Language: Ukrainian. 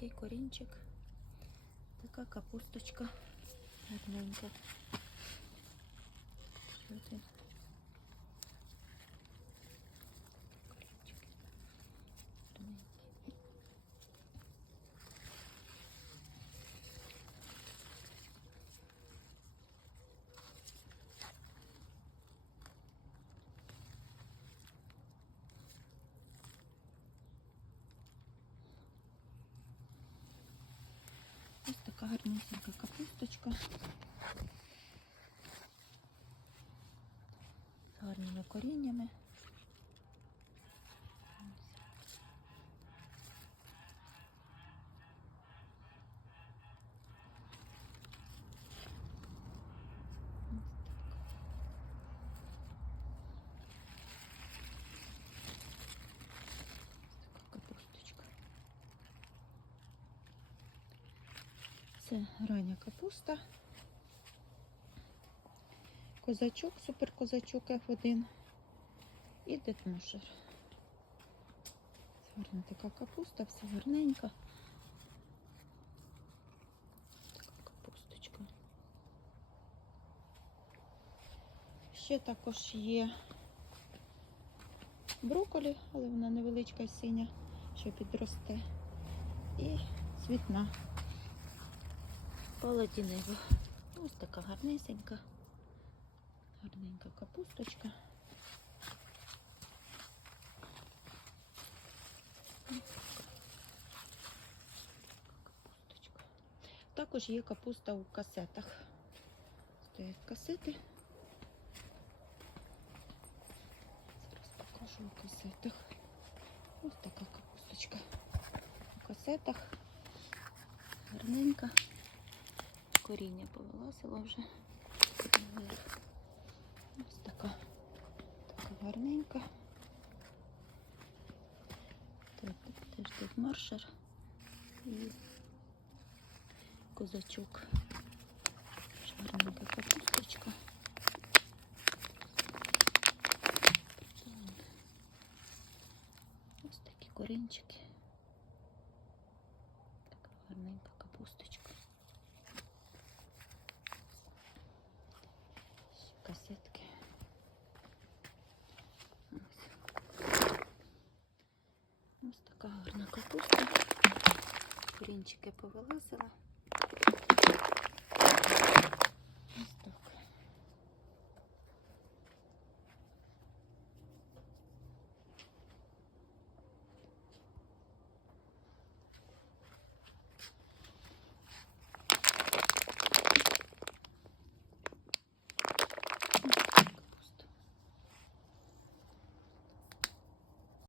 такий корінчик. Така капусточка гарненька. Ось така гарненька капусточка. З гарними коріннями. Така капусточка. Це рання капуста. Козачок, суперкозачок F1 і детмушер. Гарна така капуста, все гарненька. Така капусточка. Ще також є брокколі, але вона невеличка синя, що підросте. І цвітна. Паладінева. Ось така гарнесенька. Гарненька капусточка. Капусточка. Також є капуста у касетах. Стоять касети. Зараз покажу у касетах. Ось така капусточка. У касетах. Гарненька. Коріння повилазило вже. наверх. Ось така, така гарненька. Тут теж тут маршер і козачок. Теж Гарненька капусточка. Ось такі корінчики. Така гарненька Касетки. Ось. Ось така гарна капуста. Корінчики повилазила.